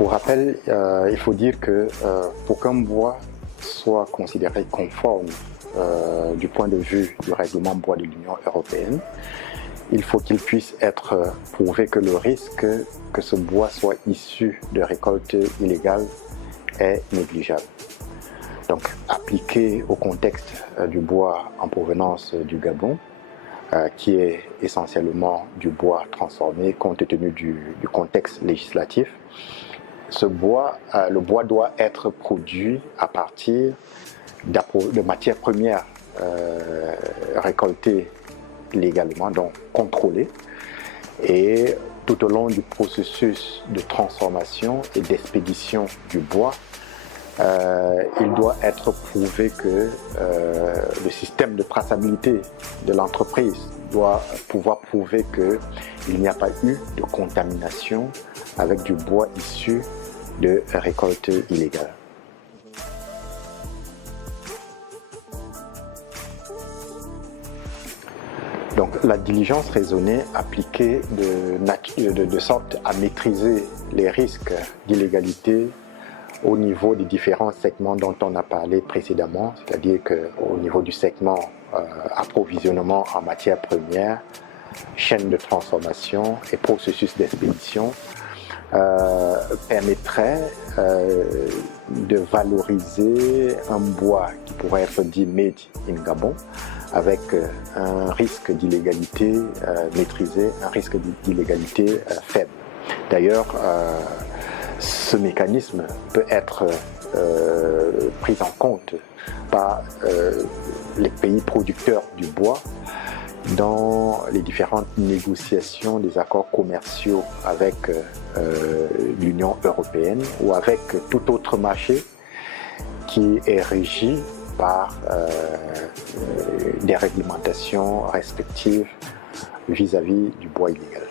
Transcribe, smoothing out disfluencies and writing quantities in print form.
Pour rappel, il faut dire que pour qu'un bois soit considéré conforme du point de vue du règlement bois de l'Union européenne, il faut qu'il puisse être prouvé que le risque que ce bois soit issu de récoltes illégales est négligeable. Donc, appliqué au contexte du bois en provenance du Gabon, qui est essentiellement du bois transformé compte tenu du contexte législatif, ce bois, le bois doit être produit à partir de matières premières récoltées légalement, donc contrôlées, et tout au long du processus de transformation et d'expédition du bois, il doit être prouvé que le système de traçabilité de l'entreprise doit pouvoir prouver qu'il n'y a pas eu de contamination avec du bois issu de récoltes illégales. Donc la diligence raisonnée appliquée de sorte à maîtriser les risques d'illégalité au niveau des différents segments dont on a parlé précédemment, c'est-à-dire qu'au niveau du segment approvisionnement en matières premières, chaîne de transformation et processus d'expédition, permettrait de valoriser un bois qui pourrait être dit made in Gabon avec un risque d'illégalité maîtrisé, un risque d'illégalité faible. D'ailleurs, ce mécanisme peut être pris en compte par les pays producteurs du bois dans les différentes négociations des accords commerciaux avec l'Union européenne ou avec tout autre marché qui est régi par des réglementations respectives vis-à-vis du bois illégal.